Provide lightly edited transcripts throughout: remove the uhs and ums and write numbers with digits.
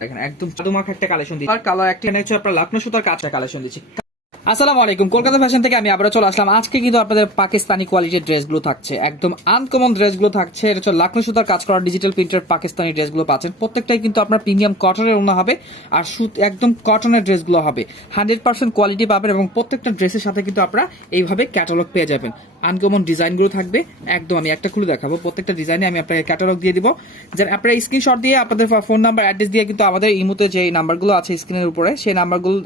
দেখেন একদম জাদুমাখা একটা কালেকশন দিচ্ছি। আর কালার একটা হচ্ছে আপনার লখনৌ সুতার কাজটা কালেকশন দিচ্ছি। আসসালামু আলাইকুম, কলকাতা ফ্যাশন থেকে আমি আবারও চলে আসলাম। আজকে কিন্তু আপনাদের পাকিস্তানি কোয়ালিটির ড্রেসগুলো থাকছে, একদম আনকমন ড্রেসগুলো থাকছে। এটা হচ্ছে লখনৌ সুতার কাজ করা ডিজিটাল প্রিন্টের পাকিস্তানি ড্রেসগুলো পাচ্ছেন। প্রত্যেকটাই কিন্তু আপনার প্রিমিয়াম কটনের ওড়না হবে আর সুত একদম কটনের ড্রেসগুলো হবে। 100% কোয়ালিটি পাবেন এবং প্রত্যেকটা ড্রেসের সাথে কিন্তু আপনারা এইভাবে ক্যাটালগ পেয়ে যাবেন। আনকমন ডিজাইনগুলো থাকবে একদম। আমি একটা খুলে দেখাবো, প্রত্যেকটা ডিজাইনে আমি আপনাকে ক্যাটালগ দিয়ে দিব। যারা আপনারা স্ক্রিনশট দিয়ে আপনাদের ফোন নাম্বার অ্যাড্রেস দিয়ে কিন্তু আমাদের ইমোতে যে নাম্বারগুলো আছে স্ক্রিনের উপরে সেই নাম্বারগুলো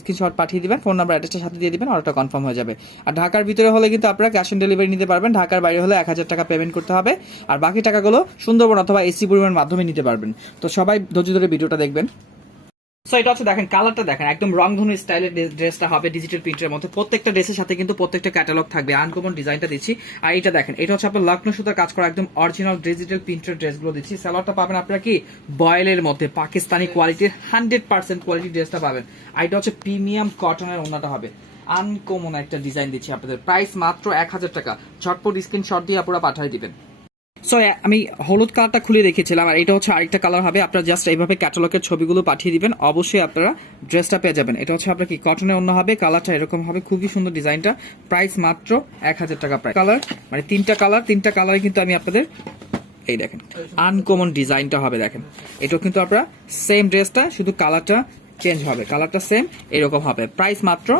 স্ক্রিনশট পাঠিয়ে দিবেন, ফোন নাম্বার অ্যাড্রেসের সাথে দিয়ে দিবেন, অর্ডারটা কনফার্ম হয়ে যাবে। আর ঢাকার ভিতরে হলে কিন্তু আপনারা ক্যাশ অন ডেলিভারি নিতে পারবেন। ঢাকার বাইরে হলে 1000 টাকা পেমেন্ট করতে হবে, আর বাকি টাকাগুলো সুন্দরবন অথবা এসি পরিমাণের মাধ্যমে নিতে পারবেন। তো সবাই ধৈর্য ধরে ভিডিওটা দেখবেন। সো এটা হচ্ছে দেখেন কালারটা দেখেন, একদম রংধনু স্টাইলের ড্রেসটা হবে ডিজিটাল প্রিন্টের মধ্যে। প্রত্যেকটা ড্রেসের সাথে কিন্তু প্রত্যেকটা ক্যাটালগ থাকবে, আনকমন ডিজাইনটা দিচ্ছি। আর এটা দেখেন, এটা হচ্ছে আপনার লখনৌ সুতার কাজ করা একদম অরিজিনাল ডিজিটাল প্রিন্টের ড্রেসগুলো দিচ্ছি। সালোয়ারটা পাবেন আপনারা কি বয়েলের মধ্যে পাকিস্তানি কোয়ালিটির 100% কোয়ালিটি ড্রেসটা পাবেন। আর এটা হচ্ছে প্রিমিয়াম কটনের ওড়নাটা হবে। আনকমন একটা ডিজাইন দিচ্ছি আপনাদের, প্রাইস মাত্র 1000 টাকা। ঝটপট স্ক্রিনশট দিয়ে আপনারা পাঠিয়ে দিবেন। সো আমি হলুদ কালারটা খুলে রেখেছিলাম, আর এটা হচ্ছে আরেকটা কালার হবে। আপনারা জাস্ট এইভাবে ক্যাটালগের ছবিগুলো পাঠিয়ে দিবেন, অবশ্যই আপনারা ড্রেসটা পেয়ে যাবেন। এটা হচ্ছে আপনার কি কটনের অন্য হবে, কালারটা এরকম হবে, খুবই সুন্দর ডিজাইনটা। প্রাইস মাত্র 1000 টাকা। প্রাইস কালার মানে তিনটা কালারে কিন্তু আমি আপনাদের এই দেখেন আনকমন ডিজাইনটা হবে। দেখেন এটাও কিন্তু আপনারা সেম ড্রেসটা, শুধু কালারটা চেঞ্জ হবে, কালারটা সেম এরকম হবে। প্রাইস মাত্র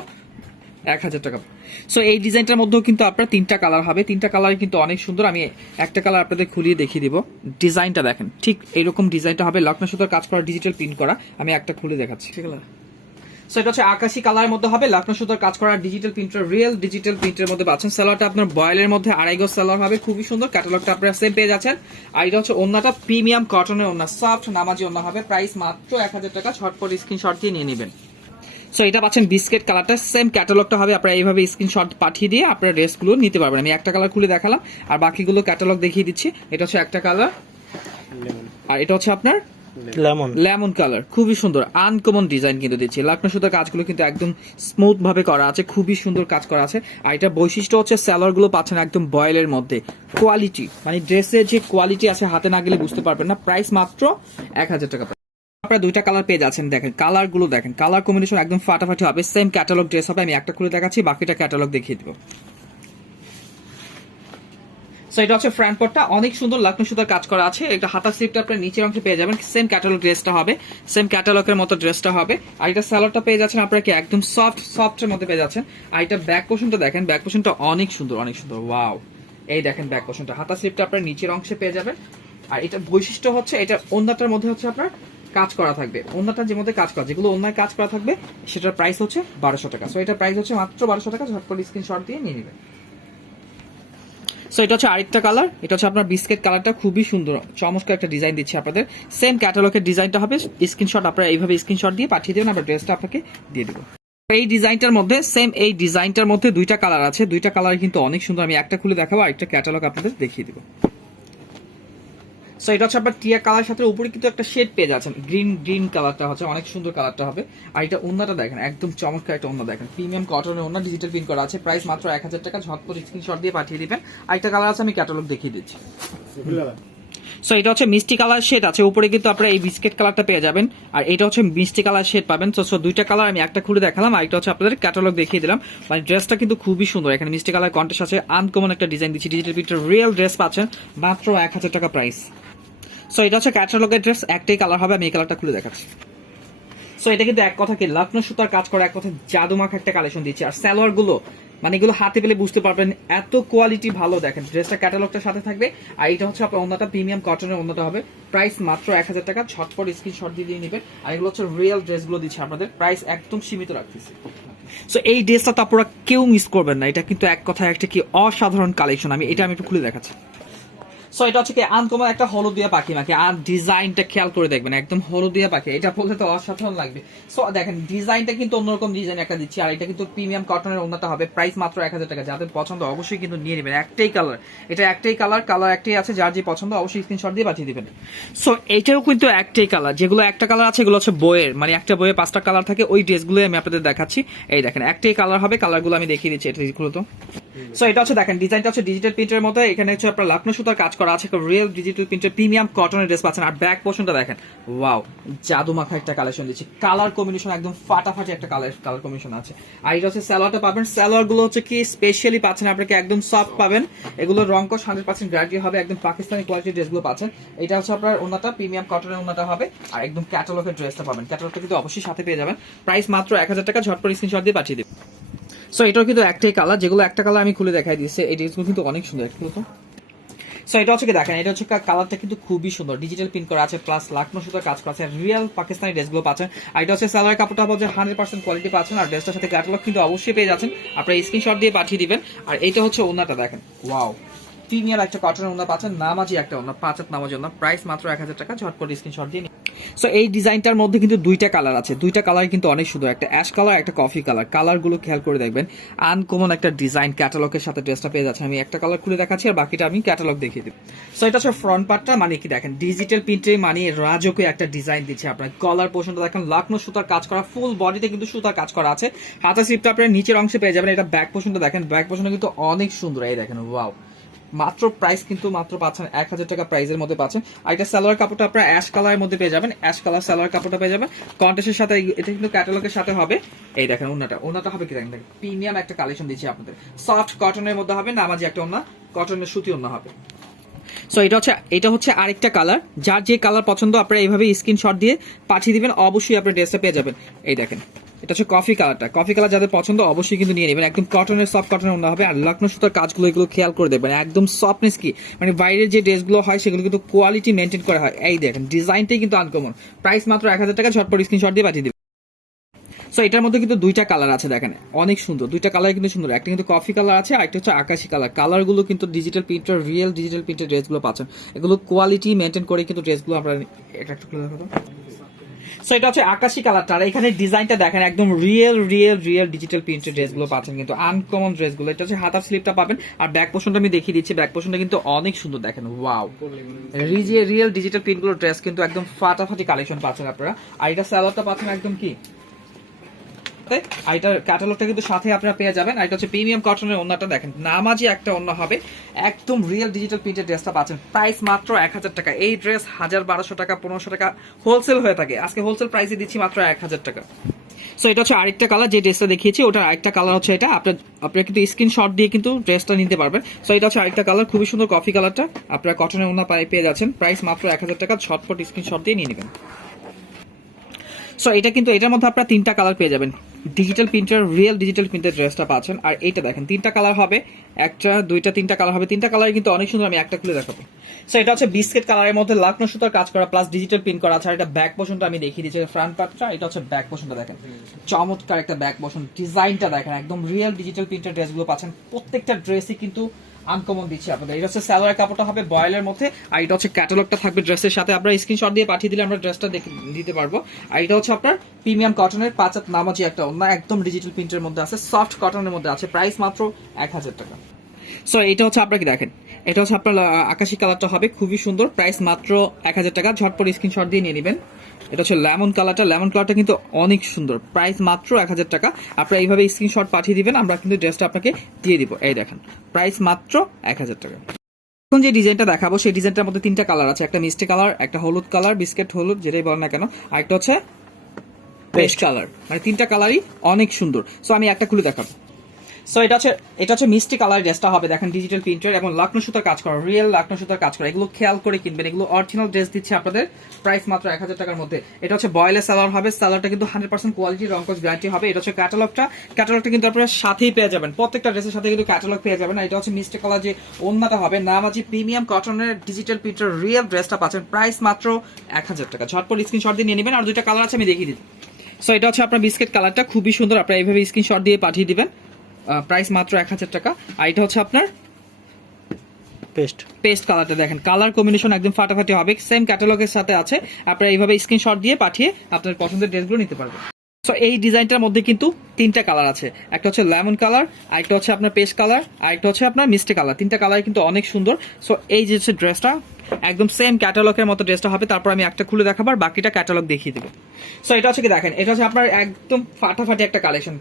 1000 টাকা। সো এই ডিজাইনটার মধ্যেও কিন্তু আপনার তিনটা কালার হবে, তিনটা কালার কিন্তু অনেক সুন্দর। আমি একটা কালার আপনাদের খুলিয়ে দেখিয়ে দিব। ডিজাইনটা দেখেন, ঠিক এইরকম ডিজাইনটা হবে, লখনৌ সুতার কাজ করা ডিজিটাল প্রিন্ট করা। আমি একটা খুলে দেখাচ্ছি। সো এটা হচ্ছে আকাশি কালারের মধ্যে হবে, লখনৌ সুতার কাজ করা ডিজিটাল প্রিন্টার, রিয়েল ডিজিটাল প্রিন্টের মধ্যে পাচ্ছেন। সালোয়ারটা আপনার বয়েলের মধ্যে 2.5 গজ সালোয়ার হবে, খুবই সুন্দর। ক্যাটালগটা আপনারা সেম পেয়ে যাচ্ছেন। আর এটা হচ্ছে ওন্নাটা প্রিমিয়াম কটনের ওন্না, সফট নামাজি ওন্না হবে। প্রাইস মাত্র 1000 টাকা। ঝটপট স্ক্রিনশট দিয়ে নিয়ে নেবেন। সো এটা পাচ্ছেন বিস্কিট কালারটা, সেম ক্যাটালগটা হবে। আপনারা এইভাবে স্ক্রিনশট পাঠিয়ে দিয়ে আপনারা ড্রেসগুলো নিতে পারবেন। আমি একটা কালার খুলে দেখালাম, আর বাকিগুলো ক্যাটালগ দেখিয়ে দিচ্ছি। এটা হচ্ছে একটা কালার, আর এটা হচ্ছে আপনার লেমন কালার, খুবই সুন্দর আনকমন ডিজাইন কিন্তু দিচ্ছি। লখনৌ সুতার কাজগুলো কিন্তু একদম স্মুথ ভাবে করা আছে, খুবই সুন্দর কাজ করা আছে। আর এটা বৈশিষ্ট্য হচ্ছে সালোয়ার গুলো পাচ্ছেন একদম বয়েলের মধ্যে। কোয়ালিটি মানে ড্রেসের যে কোয়ালিটি আছে হাতে না গেলে বুঝতে পারবেন না। প্রাইস মাত্র 1000 টাকা। আপনারা দুইটা কালার পেয়ে যাচ্ছেন। দেখেন কালার গুলো, দেখেন কালার কম্বিনেশন একদম ফাটাফাটি হবে। সেম ক্যাটালগ ড্রেস হবে। আমি একটা খুলে দেখাচ্ছি, বাকিটা ক্যাটালগ দেখিয়ে দিব। সো এটা হচ্ছে ফ্রন্ট পার্টটা, অনেক সুন্দর লখনৌ সুতার কাজ করা আছে। এটা হাতা স্লিপটা আপনার নিচের অংশে পেয়ে যাবেন। সেম ক্যাটালগ ড্রেসটা হবে, সেম ক্যাটালগের মতো ড্রেসটা হবে। আর এটা সালোয়ারটা পেয়ে যাচ্ছেন আপনারা কি একদম সফটের মধ্যে পেয়ে যাচ্ছেন। আর এটা ব্যাক পোর্শনটা দেখেন, ব্যাক পোর্শনটা অনেক সুন্দর, অনেক সুন্দর। ওয়াও, এই দেখেন ব্যাক পোর্শনটা, হাতা স্লিপটা আপনার নিচের অংশে পেয়ে যাবেন। আর এটা বৈশিষ্ট্য হচ্ছে এটা ওন্নাটার মধ্যে হচ্ছে আপনার কাজ করা থাকবে। ওন্নাটা যে মধ্যে কাজ করা, যেগুলো ওন্নায় কাজ করা থাকবে সেটার প্রাইস হচ্ছে 1200 টাকা। সো এটার প্রাইস হচ্ছে মাত্র 1200 টাকা। ঝটপট স্ক্রিনশট দিয়ে নিয়ে নেবেন। সো এটা হচ্ছে আরেকটা কালার, এটা হচ্ছে আপনার বিস্কিট কালারটা, খুবই সুন্দর চমৎকার একটা ডিজাইন দিচ্ছি আপনাদের। সেম ক্যাটালগের ডিজাইনটা হবে। স্ক্রিনশট আপনারা এইভাবে স্ক্রিনশট দিয়ে পাঠিয়ে দেবেন, আমরা ড্রেসটা আপনাকে দিয়ে দেবো। এই ডিজাইনটার মধ্যে সেম এই ডিজাইনটার মধ্যে দুইটা কালার আছে, দুইটা কালার কিন্তু অনেক সুন্দর। আমি একটা খুলে দেখাবো, আরেকটা ক্যাটালগ আপনাদের দেখিয়ে দেবো। সো এটা হচ্ছে আপনার টিয়া কালার সাথে উপরে কিন্তু একটা শেড পেয়ে যাচ্ছেন, গ্রিন কালারটা হচ্ছে অনেক সুন্দর কালারটা হবে। আর এটা ওন্নাটা দেখেন, একদম চমৎকার একটা ওন্না দেখেন, প্রিমিয়াম কটনের ওন্না, ডিজিটাল প্রিন্ট করা আছে। প্রাইস মাত্র 1000 টাকা। ঝটপট স্ক্রিনশট দিয়ে পাঠিয়ে দিবেন। আরেকটা কালার আছে, আমি ক্যাটালগ দেখিয়ে দিচ্ছি। সো এটা হচ্ছে মিষ্টি কালার শেড আছে, উপরে কিন্তু আপনারা এই বিস্কিট কালারটা পেয়ে যাবেন। আর এটা হচ্ছে মিষ্টি কালার শেড পাবেন। সো দুইটা কালার আমি একটা খুলে দেখালাম, আর একটা হচ্ছে আপনাদের ক্যাটালগ দেখিয়ে দিলাম। মানে ড্রেসটা কিন্তু খুবই সুন্দর। এখানে মিষ্টি কালার কন্ট্রাস্ট আছে, আনকমন একটা ডিজাইন দিচ্ছি। ডিজিটাল প্রিন্টের রিয়েল ড্রেস পাচ্ছেন মাত্র 1000 টাকা প্রাইস। সো এটা হচ্ছে ক্যাটালগের ড্রেস, একটাই কালার হবে। আমি এই কালারটা খুলে দেখাচ্ছি। সো এটা কিন্তু এক কথা কি লখনৌ সুতার কাজ করা এক কথা জাদুমাখা একটা কালেকশন দিচ্ছি। আর সালোয়ার গুলো মানে এগুলো হাতে পেলে বুঝতে পারবেন এত কোয়ালিটি ভালো। দেখেন ড্রেসটা ক্যাটালগটার সাথে থাকবে। আর এটা হচ্ছে আপনার ওন্নাটা প্রিমিয়াম কটনের ওন্নাটা হবে। প্রাইস মাত্র 1000 টাকা। ঝটপট স্ক্রিনশট দিয়ে নেবেন। আর এগুলো হচ্ছে রিয়েল ড্রেসগুলো দিচ্ছে আপনাদের, প্রাইস একদম সীমিত রাখতেছি। সো এই ড্রেসটা তো আপনারা কেউ মিস করবেন না। এটা কিন্তু এক কথায় একটা কি অসাধারণ কালেকশন। আমি একটু খুলে দেখাচ্ছি। সো এটা হচ্ছে কি আনকমন একটা হলুদিয়া পাখি মাখি। আর ডিজাইনটা খেয়াল করে দেখবেন, একদম হলুদিয়া পাখি, এটা বলতে তো অসাধারণ লাগবে। সো দেখেন ডিজাইনটা কিন্তু অন্যরকম ডিজাইন একটা দিচ্ছি। আর এটা কিন্তু প্রিমিয়াম কটনের ওন্নাটা হবে। প্রাইস মাত্র 1000 টাকা। যাদের পছন্দ অবশ্যই কিন্তু নিয়ে নেবেন। একটাই কালার, এটা একটাই কালার একটাই আছে। যার যে পছন্দ অবশ্যই স্ক্রিনশট দিয়ে পাঠিয়ে দিবেন। সো এটাও কিন্তু একটাই কালার, যেগুলো একটা কালার আছে এগুলো হচ্ছে বইয়ের, মানে একটা বইয়ে 5টা কালার থাকে, ওই ড্রেসগুলো আমি আপনাদের দেখাচ্ছি। এই দেখেন একটাই কালার হবে, কালারগুলো আমি দেখিয়ে দিচ্ছি। এটা তো সো এটা হচ্ছে দেখেন ডিজাইনটা হচ্ছে ডিজিটাল প্রিন্টের মতো, এখানে হচ্ছে আপনার লাকনো সুতার কাজ করা আছে, রিয়েল ডিজিটাল প্রিন্টের প্রিমিয়াম কটনের ড্রেস পাচ্ছেন। আর ব্যাক পোর্শনটা দেখেন, ওয়াও জাদু মাখা একটা কালেকশন দিচ্ছি, কালার কম্বিনেশন একদম ফাটাফাটি একটা কালার কম্বিনেশন আছে। আর এটা হচ্ছে সালোয়ারটা পাবেন, সালোয়ার গুলো হচ্ছে কি স্পেশালি পাচ্ছেন আপনাকে একদম সফট পাবেন, এগুলো রংকশ 100% গ্যারান্টি হবে, একদম পাকিস্তানি কোয়ালিটির ড্রেসগুলো পাচ্ছেন। এটা হচ্ছে আপনার ওনাটা প্রিমিয়াম কটনের ওনাটা হবে, আর একদম ক্যাটালগের ড্রেসটা পাবেন, ক্যাটালগটা কিন্তু অবশ্যই সাথে পেয়ে যাবেন। প্রাইস মাত্র 1000 টাকা, ঝটপট স্ক্রিনশট দিয়ে পাঠিয়ে দিন। সো এটাও কিন্তু একটাই কালার, যেগুলো একটা কালার আমি খুলে দেখাই দিচ্ছি, এই ড্রেসগুলো কিন্তু অনেক সুন্দর একটু তো। সো এটা হচ্ছে কি দেখেন, এটা হচ্ছে কালারটা কিন্তু খুবই সুন্দর, ডিজিটাল প্রিন্ট করা আছে, প্লাস লাকনো সুতার কাজ করা আছে, রিয়েল পাকিস্তানি ড্রেসগুলো পাচ্ছেন। আর এটা হচ্ছে সালোয়ার কাপড়টা হচ্ছে 100% কোয়ালিটি পাচ্ছেন, আর ড্রেসটার সাথে ক্যাটালগ কিন্তু অবশ্যই পেয়ে যাচ্ছেন, আপনারা স্ক্রিনশট দিয়ে পাঠিয়ে দিবেন। আর এইটা হচ্ছে ওনাটা দেখেন, ওয়াও প্রিমিয়ার একটা কটনের ওনা পাচ্ছেন, নামাজি একটা ওনা, 5 হাত নামাজি ওনা, প্রাইস মাত্র 1000 টাকা, ঝটপট স্ক্রিনশট দিয়ে নিন। সো এই ডিজাইনটার মধ্যে কিন্তু দুইটা কালার আছে, দুইটা কালার কিন্তু অনেক সুন্দর, একটা অ্যাশ কালার একটা কফি কালার, কালারগুলো খেয়াল করে দেখবেন, আনকমন একটা ডিজাইন, ক্যাটালগের সাথে ড্রেসটা পেয়ে যাচ্ছে। আমি একটা কালার খুলে দেখাচ্ছি, আর বাকিটা আমি ক্যাটালগ দেখিয়ে দিই। সো এটা হচ্ছে ফ্রন্ট পার্টটা, মানে কি দেখেন ডিজিটাল প্রিন্টে মানে রাজকীয় একটা ডিজাইন দিচ্ছে আপনার, কলার পোর্শনটা দেখেন লাকনো সুতার কাজ করা, ফুল বডিতে কিন্তু সুতার কাজ করা আছে, হাতা স্লিপটা আপনার নিচের অংশে পেয়ে যাবেন। এটা ব্যাক পোর্শনটা দেখেন, ব্যাক পোর্শনটা কিন্তু অনেক সুন্দর, এই দেখেন ওয়াও, মাত্র প্রাইস কিন্তু মাত্র পাচ্ছেন 1000 টাকা প্রাইসের মধ্যে পাচ্ছেন। আর এটা সালোয়ার কাপড়টা আপনারা অ্যাশ কালারের মধ্যে পেয়ে যাবেন, অ্যাশ কালার সালোয়ার কাপড়টা পেয়ে যাবেন কন্ট্রাস্টের সাথে, এটা কিন্তু ক্যাটালগের সাথে হবে। এই দেখেন ওনাটা হবে কি দেখেন, প্রিমিয়াম একটা কালেকশন দিচ্ছি আপনাদের, সফট কটনের মধ্যে হবে, নামাজি একটা ওনা, কটনের সুতি ওনা হবে। সো এটা হচ্ছে আরেকটা কালার, যার যে কালার পছন্দ আপনারা এইভাবে স্ক্রিনশট দিয়ে পাঠিয়ে দিবেন, অবশ্যই আপনার ড্রেসটা পেয়ে যাবেন। এই দেখেন এটা হচ্ছে কফি কালারটা, কফি কালার যাদের পছন্দ অবশ্যই কিন্তু নিয়ে নেবেন, একদম কটনের সফট কটনের ওনা হবে। আর লাকনো সুতার কাজগুলো এগুলো খেয়াল করে দেখবেন, একদম সফটনেস কি মানে বাইরের যে ড্রেসগুলো হয় সেগুলো কিন্তু কোয়ালিটি মেনটেন করা হয়। এই দেখেন ডিজাইনটাই কিন্তু আনকমন, প্রাইস মাত্র 1000 টাকা, ঝটপট স্ক্রিনশট দিয়ে পাঠিয়ে দিবেন। সো এটার মধ্যে কিন্তু দুইটা কালার আছে দেখেন, অনেক সুন্দর, দুইটা কালার কিন্তু সুন্দর, একটা কিন্তু কফি কালার আছে, আর একটা হচ্ছে আকাশি কালার। কালারগুলো কিন্তু ডিজিটাল প্রিন্টার, রিয়েল ডিজিটাল প্রিন্টের ড্রেসগুলো পাচ্ছেন, এগুলো কোয়ালিটি মেনটেন করে কিন্তু ড্রেসগুলো আমরা একটা সো এটা হচ্ছে আকাশি কালারটা, আর এখানে ডিজাইনটা দেখেন একদম রিয়েল ডিজিটাল প্রিন্টের ড্রেসগুলো পাচ্ছেন, কিন্তু আনকমন ড্রেসগুলো। এটা হচ্ছে হাতার স্লিপটা পাবেন, আর ব্যাক পোর্শনটা আমি দেখিয়ে দিচ্ছি, ব্যাক পোর্শনটা কিন্তু অনেক সুন্দর দেখেন, ওয়াও রিয়েল ডিজিটাল প্রিন্টগুলো ড্রেস কিন্তু একদম ফাটাফাটি কালেকশন পাচ্ছেন আপনারা। আর এটা সালোয়ারটা পাচ্ছেন একদম কি, আর এটার ক্যাটালগটা কিন্তু সাথে আপনারা পেয়ে যাবেন। আর এটা হচ্ছে প্রিমিয়াম কটনের ওন্নাটা দেখেন, নামাজি একটা ওন্না হবে, একদম রিয়েল ডিজিটাল প্রিন্টের ড্রেসটা পাচ্ছেন, প্রাইস মাত্র 1000 টাকা। এই ড্রেস 1200 টাকা 1500 টাকা হোলসেল হয়ে থাকে, আজকে হোলসেল প্রাইসে দিচ্ছি মাত্র 1000 টাকা। সো এটা হচ্ছে আরেকটা কালার, যে ড্রেসটা দেখিয়েছি ওটার আরেকটা কালার হচ্ছে এটা, আপনারা কিন্তু স্ক্রিনশট দিয়ে কিন্তু ড্রেসটা নিতে পারবেন। সো এটা হচ্ছে আরেকটা কালার, খুবই সুন্দর কফি কালারটা, আপনারা কটনের ওন্না পেয়ে যাচ্ছেন, প্রাইস মাত্র 1000 টাকা, ঝটপট স্ক্রিনশট দিয়ে নিয়ে নেবেন। সো এটা কিন্তু এটার মধ্যে আপনারা তিনটা কালার পেয়ে যাবেন, digital printer real digital printer ড্রেসটা পাচ্ছেন। আর এইটা দেখেন তিনটা কালার হবে, একটা দুইটা তিনটা কালার হবে, তিনটা কালার কিন্তু অনেক সুন্দর, আমি একটা খুলে দেখাবো। সো এটা হচ্ছে বিস্কিট কালারের মধ্যে লাকনো সুতার কাজ করা প্লাস ডিজিটাল প্রিন্ট করা আছে। আর এটা ব্যাক পোর্শনটা আমি দেখিয়ে দিচ্ছি, ফ্রন্ট পার্টটা, এটা হচ্ছে ব্যাক পোর্শনটা দেখেন, চমৎকার একটা ব্যাক পোর্শন, ডিজাইনটা দেখেন একদম রিয়েল ডিজিটাল প্রিন্টার ড্রেসগুলো পাচ্ছেন, প্রত্যেকটা ড্রেসই কিন্তু আনকমন দিচ্ছি আপনাদের। এটা হচ্ছে সালোয়ার কাপড়টা হবে বয়েলের মধ্যে, আর এটা হচ্ছে ক্যাটালগটা থাকবে ড্রেসের সাথে, আপনারা স্ক্রিনশট দিয়ে পাঠিয়ে দিলে আমরা ড্রেসটা দিতে পারবো। আর এটা হচ্ছে আপনার প্রিমিয়াম কটনের 5 হাত নামাজি একটা ওন্না, একদম ডিজিটাল প্রিন্টের মধ্যে আছে, সফট কটনের মধ্যে আছে, প্রাইস মাত্র 1000 টাকা। সো এটা হচ্ছে আপনাকে দেখেন, এটা হচ্ছে আপনার আকাশি কালারটা হবে, খুবই সুন্দর, প্রাইস মাত্র 1000 টাকা, ঝটপট স্ক্রিনশট দিয়ে নিয়ে নেবেন। এটা হচ্ছে লেমন কালারটা কিন্তু অনেক সুন্দর, প্রাইস মাত্র 1000 টাকা, আপনারা এইভাবে স্ক্রিনশট পাঠিয়ে দিবেন, আমরা কিন্তু ড্রেসটা আপনাকে দিয়ে দিব। এই দেখেন প্রাইস মাত্র 1000 টাকা। এখন যে ডিজাইনটা দেখাবো সেই ডিজাইনটার মধ্যে তিনটা কালার আছে, একটা মিষ্টি কালার, একটা হলুদ কালার, বিস্কিট হলুদ যেটাই বলেন না কেন, আর একটা হচ্ছে পেস্ট কালার, মানে তিনটা কালারই অনেক সুন্দর। সো আমি একটা খুলে দেখাবো। সো এটা হচ্ছে মিষ্টি কালার ড্রেসটা হবে, দেখেন ডিজিটাল প্রিন্টের এবং লাকনো সুতার কাজ করা, রিয়েল লাকনো সুতার কাজ করা, এগুলো খেয়াল করে কিনবেন, এগুলো অরিজিনাল ড্রেস দিচ্ছে আপনাদের, প্রাইস মাত্র 1000 টাকার মধ্যে। এটা হচ্ছে বয়েলের সালোয়ার হবে, সালোয়ারটা কিন্তু 100% কোয়ালিটি রংকশ গ্যারান্টি হবে। এটা হচ্ছে ক্যাটালগটা কিন্তু আপনারা সাথেই পেয়ে যাবেন, প্রত্যেকটা ড্রেসের সাথে কিন্তু ক্যাটালগ পেয়ে যাবেন। এটা হচ্ছে মিষ্টি কালার যে ওন্নাটা হবে, নামাজি প্রিমিয়াম কটনের ডিজিটাল প্রিন্টের রিয়েল ড্রেসটা পাচ্ছেন, প্রাইস মাত্র 1000 টাকা, ঝটপট স্ক্রিনশট দিয়ে নিয়ে নেবেন। আর দুইটা কালার আছে আমি দেখিয়ে দিই। সো এটা হচ্ছে আপনার বিস্কিট কালারটা, খুবই সুন্দর, আপনারা এইভাবে স্ক্রিনশট দিয়ে পাঠিয়ে দিবেন, প্রাইস মাত্র 1000 টাকা। আর এটা হচ্ছে আপনার পেস্ট কালারটা দেখেন, কালার কম্বিনেশন একদম ফাটাফাটি হবে, সেম ক্যাটালগের সাথে আছে, আপনারা এইভাবে স্ক্রিনশট দিয়ে পাঠিয়ে আপনার পছন্দের ড্রেসগুলো নিতে পারবেন। সো এই ডিজাইনটার মধ্যে কিন্তু তিনটা কালার আছে, একটা হচ্ছে লেমন কালার, আরেকটা হচ্ছে আপনার পেস্ট কালার, আরেকটা হচ্ছে আপনার মিষ্টি কালার। তিনটা কালার কিন্তু অনেক সুন্দর। সো এই যে হচ্ছে ড্রেসটা একদম সেম ক্যাটালগের মতো ড্রেসটা হবে। তারপর আমি একটা খুলে দেখাবো আর বাকিটা ক্যাটালগ দেখিয়ে দেবো। সো এটা হচ্ছে কি দেখেন, এটা হচ্ছে আপনার একদম ফাটাফাটি একটা কালেকশন,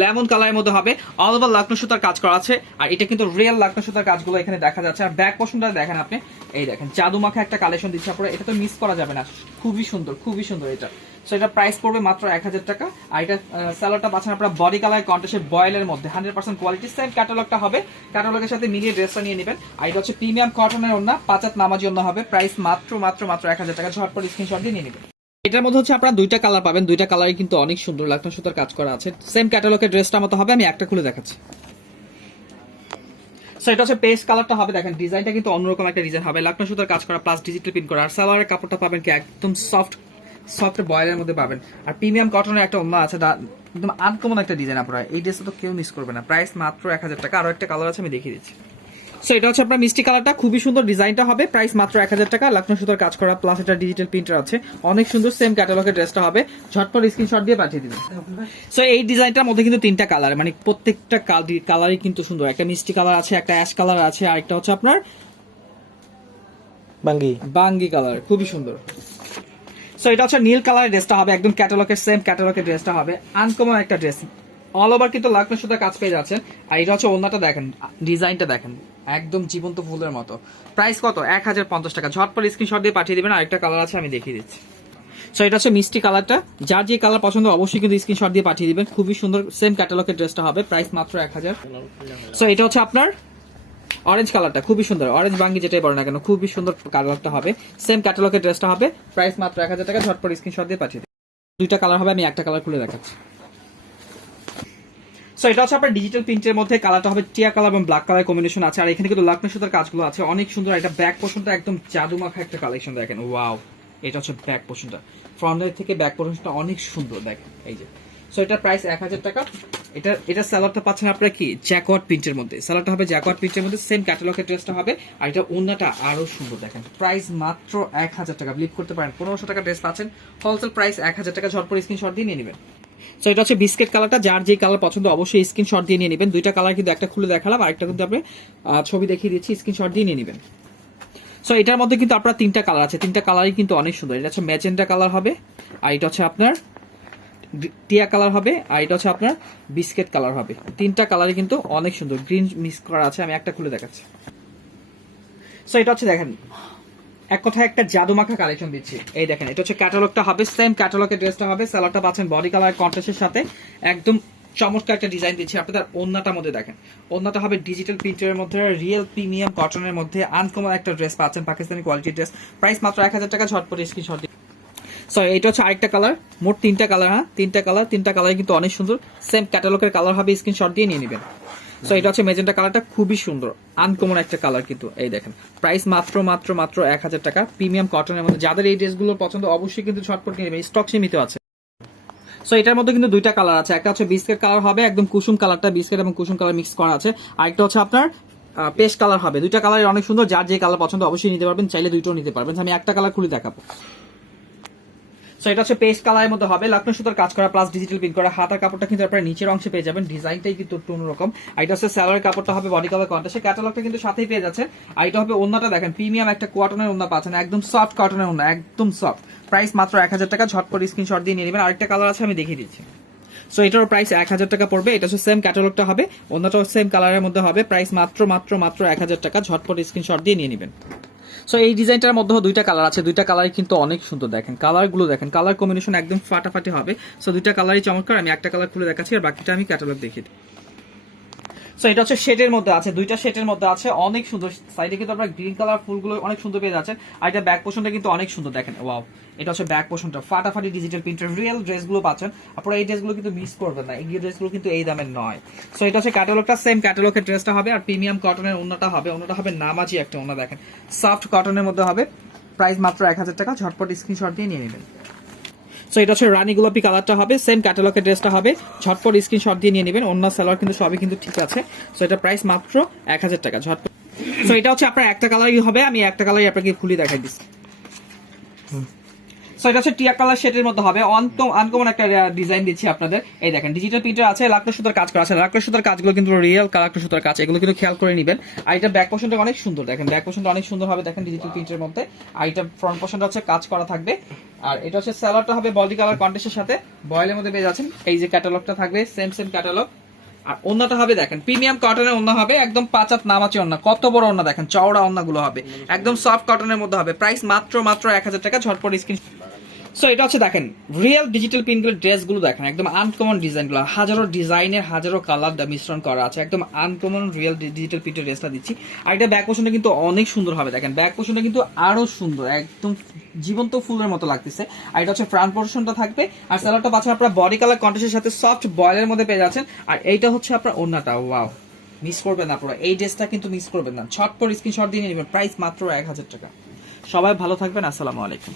লেমন কালারের মধ্যে হবে, অল ওভার লাকনো সুতার কাজ করা আছে। আর এটা কিন্তু রিয়েল লাকনো সুতার কাজগুলো এখানে দেখা যাচ্ছে। আর ব্যাক পোর্শনটা দেখেন আপনি, এই দেখেন জাদু মাখা একটা কালেকশন দিচ্ছে আপনারা, এটা তো মিস করা যাবে না। খুবই সুন্দর, খুবই সুন্দর এটা। সো এটা প্রাইস পড়বে মাত্র 1000 টাকা। আর এটা স্যালোয়ারটা পাচ্ছেন আপনারা বডি কালার কন্ট্রাস্টের বয়েলের মধ্যে, 100% কোয়ালিটি, সেম ক্যাটালগটা হবে। ক্যাটালগের সাথে মিলিয়ে ড্রেসটা নিয়ে নেবেন। আর এটা হচ্ছে প্রিমিয়াম কটনের ওড়না, 5 হাত নামাজি ওড়না হবে। প্রাইস মাত্র 1000 টাকা। ঝটপট স্ক্রিনশট দিয়ে নিয়ে নেবেন। এটার মধ্যে হচ্ছে আপনারা দুইটা কালার পাবেন, দুইটা কালারই কিন্তু অনেক সুন্দর লাকনো সুতার কাজ করা আছে। সেম ক্যাটালগের ড্রেসটা মতো হবে। আমি একটা খুলে দেখাচ্ছি। সো এটা হচ্ছে পেস্ট কালারটা হবে, দেখেন ডিজাইনটা কিন্তু অন্যরকম একটা ডিজাইন হবে, লাকনো সুতার কাজ করা প্লাস ডিজিটাল প্রিন্ট করা। আর সালোয়ারের কাপড়টা পাবেন কি একদম সফট বয়েলের মধ্যে পাবেন। আর প্রিমিয়াম কটনের একটা ওড়না আছে, একদম আনকমন একটা ডিজাইন। আপনারা এই ড্রেসটা তো কেউ মিস করবে না। প্রাইস মাত্র 1000 টাকা। আরো একটা কালার আছে, আমি দেখিয়ে দিচ্ছি। সো এটা হচ্ছে আপনার মিষ্টি কালারটা, খুবই সুন্দর ডিজাইনটা হবে। প্রাইস মাত্র 1000 টাকা। লাকনো সুতার কাজ করা প্লাস এটা ডিজিটাল প্রিন্টার আছে, অনেক সুন্দর। সেম ক্যাটালগের ড্রেসটা হবে। ঝটপট স্ক্রিনশট দিয়ে পাঠিয়ে দিবেন। সো এই ডিজাইনটার মধ্যে কিন্তু তিনটা কালার, মানে প্রত্যেকটা কালারই কিন্তু সুন্দর। একটা মিষ্টি কালার আছে, একটা অ্যাশ কালার আছে, আর একটা হচ্ছে আপনার বাঙ্গি কালার, খুবই সুন্দর। সো এটা হচ্ছে নীল কালারের ড্রেসটা হবে, একদম ক্যাটালগের সেম ক্যাটালগের ড্রেসটা হবে। আনকমন একটা ড্রেস, অল ওভার কিন্তু লাকনো সুতার কাজ পেয়ে যাচ্ছেন। আর এটা হচ্ছে ওড়নাটা দেখেন, ডিজাইনটা দেখেন একদম জীবন্ত ফুলের মতো। প্রাইস কত? 1050 টাকা। ঝটপট স্ক্রিনশট দিয়ে পাঠিয়ে দিবেন। আরেকটা কালার আছে, আমি দেখিয়ে দিচ্ছি। সো এটা হচ্ছে মিষ্টি কালারটা, যার যে কালার পছন্দ অবশ্যই কিন্তু স্ক্রিনশট দিয়ে পাঠিয়ে দিবেন। খুবই সুন্দর সেম ক্যাটালগের ড্রেসটা হবে। প্রাইস মাত্র 1000। সো এটা হচ্ছে আপনার অরেঞ্জ কালারটা, খুবই সুন্দর, অরেঞ্জ বাঙ্গি যেটাই বলে না কেন, খুবই সুন্দর কালারটা হবে। সেম ক্যাটালগের ড্রেসটা হবে। প্রাইস মাত্র 1000 টাকা। ঝটপট স্ক্রিনশট দিয়ে পাঠিয়ে দিন। দুইটা কালার হবে, আমি একটা কালার খুলে দেখাচ্ছি। সো এটা হচ্ছে আপনার ডিজিটাল প্রিন্টের মধ্যে, কালারটা হবে টিয়া কালার এবং ব্ল্যাক কালার কম্বিনেশন আছে। আর এখানে কিন্তু লাকনো সুতার কাজগুলো আছে, অনেক সুন্দর। এটা ব্যাক পোর্শনটা একদম জাদু মাখা একটা কালেকশন, দেখেন ওয়াও। এটা হচ্ছে ব্যাক পোর্শনটা, ফ্রন্টের থেকে ব্যাক পোর্শনটা অনেক সুন্দর, দেখেন এই যে। সো এটার প্রাইস 1000 টাকা। এটা স্যালাডটা পাচ্ছেন আপনারা কি জ্যাকওয়ার্ড প্রিন্টের মধ্যে, স্যালাডটা হবে জ্যাকওয়ার্ড প্রিন্টের মধ্যে, সেম ক্যাটালগের ড্রেসটা হবে। আর এটা ওড়নাটা আরো সুন্দর, দেখেন। প্রাইস মাত্র 1000 টাকা। বিলিভ করতে পারেন 1500 টাকা ড্রেস পাচ্ছেন, হোলসেল প্রাইস 1000 টাকা। ঝটপট স্ক্রিনশট দিয়ে নিয়ে নেবেন। সো এটা হচ্ছে বিস্কিট কালারটা, যার যে কালার পছন্দ অবশ্যই স্ক্রিনশট দিয়ে নিয়ে নেবেন। দুইটা কালার কিন্তু, একটা খুলে দেখালাম, আরেকটা কিন্তু আপনি ছবি দেখিয়ে দিচ্ছি, স্ক্রিনশট দিয়ে নিয়ে নেবেন। সো এটার মধ্যে কিন্তু আপনার তিনটা কালার আছে, তিনটা কালারই কিন্তু অনেক সুন্দর। এটা হচ্ছে ম্যাজেন্টা কালার হবে, আর এটা হচ্ছে আপনার টিয়া কালার হবে, আর এটা হচ্ছে আপনার বিস্কিট কালার হবে। তিনটা কালারই কিন্তু অনেক সুন্দর, গ্রিন মিক্স করা আছে। আমি একটা খুলে দেখাচ্ছি। সো এটা হচ্ছে দেখেন এক কথায় একটা জাদু মাখা কালেকশন দিচ্ছি। এই দেখেন, এটা হচ্ছে ক্যাটালগটা হবে, সেম ক্যাটালগের ড্রেসটা হবে। স্যালাডটা পাচ্ছেন বডি কালার কন্ট্রাস্টের সাথে, একদম চমৎকার একটা ডিজাইন দিচ্ছি আপনাদের। ওড়নাটার মধ্যে দেখেন, ওড়নাটা হবে ডিজিটাল প্রিন্টের মধ্যে, রিয়েল প্রিমিয়াম কটনের মধ্যে, আনকমন একটা ড্রেস পাচ্ছেন, পাকিস্তানি কোয়ালিটির ড্রেস। প্রাইস মাত্র 1000 টাকা। ঝটপট স্ক্রিনশট দিন। সো এটা হচ্ছে আরেকটা কালার, মোট তিনটা কালার। হ্যাঁ, তিনটা কালার কিন্তু অনেক সুন্দর, সেম ক্যাটালগের কালার হবে। স্ক্রিনশট দিয়ে নিয়ে নেবেন। সো এটা হচ্ছে মেজেন্টা কালারটা, খুবই সুন্দর, আনকমন একটা কালার কিন্তু। এই দেখেন, প্রাইস মাত্র 1000 টাকা। প্রিমিয়াম কটনের মধ্যে যাদের এই ড্রেসগুলো পছন্দ অবশ্যই কিন্তু ঝটপট নিয়ে নেবেন, স্টক সীমিত আছে। সো এটার মধ্যে কিন্তু দুইটা কালার আছে, একটা হচ্ছে বিস্কিট কালার হবে, একদম কুসুম কালারটা, বিস্কিট এবং কুসুম কালার মিক্স করা আছে। আরেকটা হচ্ছে আপনার পেস্ট কালার হবে। দুইটা কালার অনেক সুন্দর, যার যে কালার পছন্দ অবশ্যই নিতে পারবেন, চাইলে দুইটাও নিতে পারবেন। আমি একটা কালার খুলে দেখাবো। সো এটা হচ্ছে পেস্ট কালারের মধ্যে হবে, লাকনো সুতার কাজ করা প্লাস ডিজিটাল প্রিন্ট করা। হাতার কাপড়টা কিন্তু আপনারা নিচের অংশে পেয়ে যাবেন, ডিজাইনটাই কিন্তু একটু অন্যরকম। আর এটা হচ্ছে স্যালোয়ারের কাপড়টা হবে বডি কালার কন্ট্রাস্টে, ক্যাটালগটা কিন্তু সাথেই পেয়ে যাচ্ছে। আর এটা হবে ওড়নাটা, দেখেন প্রিমিয়াম একটা কটনের ওড়না পাচ্ছেন, একদম সফট কটনের ওড়না, একদম সফট। প্রাইস মাত্র 1000 টাকা। ঝটপট স্ক্রিনশট দিয়ে নিয়ে নেবেন। আরেকটা কালার আছে, আমি দেখিয়ে দিচ্ছি। সো এটার প্রাইস 1000 টাকা পড়বে। এটা হচ্ছে সেম ক্যাটালগটা হবে, ওড়নাটাও সেম কালারের মধ্যে হবে। প্রাইস মাত্র 1000 টাকা। ঝটপট স্ক্রিনশট দিয়ে নিয়ে নেবেন। সো এই ডিজাইনটার মধ্যে দুইটা কালার আছে, দুইটা কালারই কিন্তু অনেক সুন্দর। দেখেন কালারগুলো, দেখেন কালার কম্বিনেশন একদম ফাটাফাটি হবে। সো দুইটা কালারই চমৎকার। আমি একটা কালার খুলে দেখাচ্ছি, আর বাকিটা আমি ক্যাটালগ দেখিয়ে দিই। সো এটা হচ্ছে শেডের মধ্যে আছে, দুইটা শেডের মধ্যে আছে, অনেক সুন্দর। সাইডে কিন্তু আপনার গ্রিন কালার ফুলগুলো অনেক সুন্দর পেয়ে যাচ্ছে। আর এটা ব্যাক পোর্শনটা কিন্তু অনেক সুন্দর, দেখেন ওয়াও। এটা হচ্ছে ব্যাক পোর্শনটা, ফাটাফাটি ডিজিটাল প্রিন্টের রিয়েল ড্রেসগুলো পাচ্ছেন আপনারা। এই ড্রেসগুলো কিন্তু মিস করবেন না, এই ড্রেসগুলো কিন্তু এই দামের নয়। সো এটা হচ্ছে ক্যাটালগটা, সেম ক্যাটালগের ড্রেসটা হবে। আর প্রিমিয়াম কটনের ওড়নাটা হবে, ওড়নাটা হবে নামাজি একটা ওড়না, দেখেন সফট কটনের মধ্যে হবে। প্রাইস মাত্র 1000 টাকা। ঝটপট স্ক্রিনশট দিয়ে নিয়ে নেবেন। সো এটা হচ্ছে রানী গোলাপি কালারটা হবে, সেম ক্যাটালগের ড্রেসটা হবে। ঝটপট স্ক্রিনশট দিয়ে নিয়ে নেবেন। অন্য সালোয়ার কিন্তু সবই কিন্তু ঠিক আছে। সো এটা প্রাইস মাত্র 1000 টাকা। ঝটপট। সো এটা হচ্ছে আপনার একটা কালারই হবে, আমি একটা কালারই আপনাকে খুলে দেখাই দিচ্ছি। সো এটা হচ্ছে টিয়া কালার শেডের মধ্যে হবে, আনকমন একটা ডিজাইন দিচ্ছি আপনাদের। এই দেখেন ডিজিটাল প্রিন্টার আছে, লাকড়া সুতার কাজ করা আছে, লাকড়া সুতার কাজগুলো কিন্তু রিয়েল লাকড়া সুতার কাজ, এগুলো কিন্তু খেয়াল করে নেবেন। আর এটা ব্যাক পোর্শনটা অনেক সুন্দর, দেখেন ব্যাক পোর্শনটা অনেক সুন্দর হবে দেখেন ডিজিটাল প্রিন্টের মধ্যে। আর এটা ফ্রন্ট পোর্শনটা হচ্ছে কাজ করা থাকবে। আর এটা হচ্ছে স্যালাডটা হবে বডি কালার কন্ট্রাস্টের সাথে, বয়েলের মধ্যে পেয়ে যাচ্ছেন। এই যে ক্যাটালগটা থাকবে সেম ক্যাটালগ। আর ওন্নাটা হবে দেখেন প্রিমিয়াম কটনের ওন্না হবে, একদম 5 হাত নামাচি ওন্না, কত বড় ওন্না দেখেন, চওড়া ওন্নাগুলো হবে, একদম সফট কটনের মধ্যে হবে। প্রাইস মাত্র 1000 টাকা, ঝটপট স্ক্রিন। সো এটা হচ্ছে দেখেন রিয়েল ডিজিটাল প্রিন্টগুলো ড্রেসগুলো দেখেন, একদম আনকমন ডিজাইনগুলো, হাজারো ডিজাইনের হাজারো কালার মিশ্রণ করা আছে, একদম আনকমন রিয়েল ডিজিটাল প্রিন্টের ড্রেসটা দিচ্ছি। আর এটা ব্যাক পোর্শনটা কিন্তু অনেক সুন্দর হবে, দেখেন ব্যাক পোর্শনটা কিন্তু আরো সুন্দর, একদম জীবন্ত ফুলের মতো লাগতেছে। আর এটা হচ্ছে ফ্রন্ট পোর্শনটা থাকবে। আর স্যালাডটা পাচ্ছেন আপনার বডি কালার কন্ট্রাস্টের সাথে সফট বয়েলের মধ্যে পেয়ে যাচ্ছেন। আর এইটা হচ্ছে আপনার ওন্নাটা, ওয়াও মিস করবেন না পুরো, এই ড্রেসটা কিন্তু মিস করবেন না, ঝটপট স্ক্রিনশট দিয়ে নেবেন। প্রাইস মাত্র 1000 টাকা। সবাই ভালো থাকবেন, আসসালামু আলাইকুম।